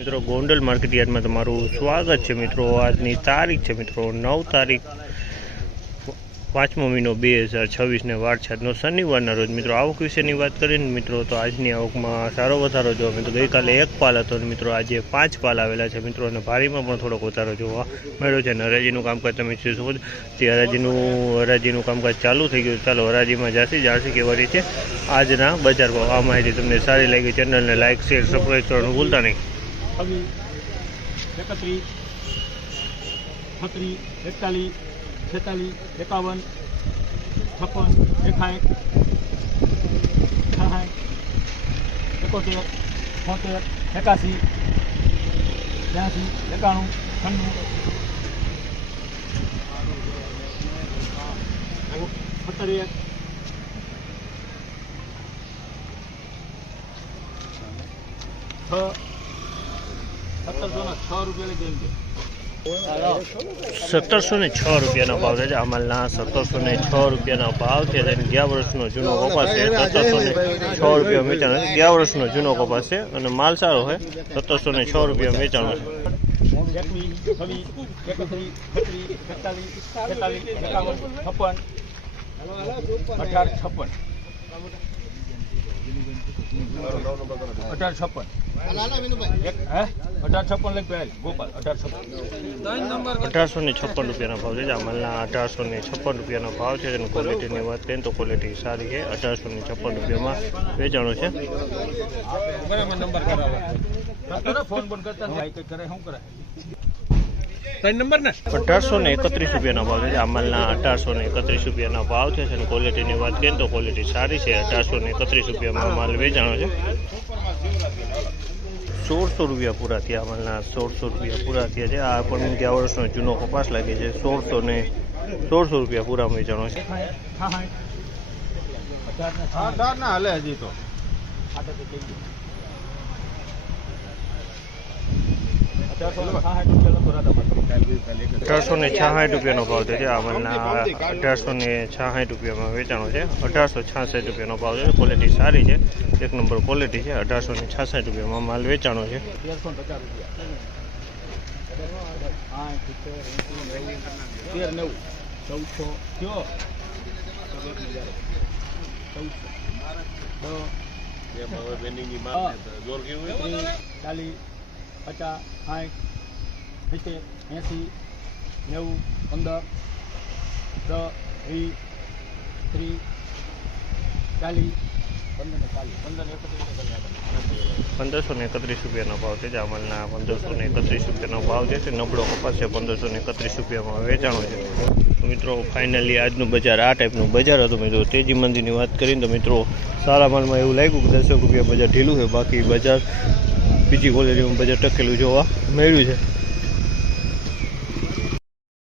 મિત્રો ગોંડલ માર્કેટ યાર્ડમાં તમારું સ્વાગત છે મિત્રો। આજની તારીખ છે મિત્રો 9 તારીખ 5મો મહિનો 2026 ને વાર છે આજનો શનિવારના રોજ। મિત્રો આવક વિશેની વાત કરીને મિત્રો તો આજની આવકમાં સારો વધારો જોવા મિત્રો ગઈકાલે 1 પાલ હતો અને મિત્રો આજે 5 પાલ આવેલા છે મિત્રો અને ભારીમાં પણ થોડોક વધારો જોવા મળ્યો છે। હરાજીનું કામકાજ તમે જોઈ શકો છો તે હરાજીનું કામકાજ ચાલુ થઈ ગયું। ચાલો હરાજીમાં જાણસી કેવાડી છે આજના બજાર ભાવ। આ માહિતી તમને સારી લાગી ચેનલને લાઇક શેર સબસ્ક્રાઈબ કરવાનું ભૂલતા નહીં। 31, 32, 41, 46, 51, 56, 61, 60, 71, 72, 83, 84, 85, 91, 1706 રૂપિયા લઈ જઈએ। 1706 રૂપિયાનો ભાવ છે। આ માલના 1706 રૂપિયાનો ભાવ છે। 11 વર્ષનો જૂનો કપાસ છે। 1706 રૂપિયા વેચાણો છે। 11 વર્ષનો જૂનો કપાસ છે અને માલ સારો છે। 1706 રૂપિયા વેચાણો છે। 21, 26, 31, 32, 43, 44, 55, 56, 1856 1856 લખ ભાઈ ગોપાલ 1856 રૂપિયાનો ભાવ છે। આ માલના 1856 રૂપિયાનો ભાવ છે। અને ક્વોલિટીની વાત કરીએ તો ક્વોલિટી સારી છે। 1856 રૂપિયામાં વેચાણો છે। બરાબર નંબર કરાવો ફોન બંધ કરતા ભાઈ કે કરે શું કરે નંબર ને 1831 રૂપિયાનો ભાવ છે। આ માલના 1831 રૂપિયાનો ભાવ છે અને ક્વોલિટીની વાત કરીએ તો ક્વોલિટી સારી છે। 1831 રૂપિયામાં માલ વેચાણો છે। 1600 રૂપિયા પૂરા થયા। માલના 1600 રૂપિયા પૂરા થયા છે। આ પણ 11 વર્ષનો જૂનો કપાસ લાગે છે। 1600 રૂપિયા પૂરા વેચાણો છે। 1866 રૂપિયાનો ભાવ છે। આ માલના 1866 રૂપિયામાં વેચાણો છે। 1866 રૂપિયાનો ભાવ છે। ક્વોલિટી સારી છે। 1 નંબર ક્વોલિટી છે। 1866 રૂપિયામાં માલ વેચાણો છે। 1531 રૂપિયાનો ભાવ છે। આ માલના 1531 રૂપિયાનો ભાવ છે। નબળો કપાસ છે। 1531 રૂપિયામાં વેચાણો છે। મિત્રો ફાઇનલી આજનું બજાર આ ટાઈપનું બજાર હતું। મિત્રો તેજી મંદીની વાત કરીને તો મિત્રો સારા માલમાં એવું લાગ્યું કે 10 રૂપિયા બજાર ઢીલું છે। બાકી બજાર બીજી ક્વોલિટીમાં બજાર ટકેલું જોવા મળ્યું છે।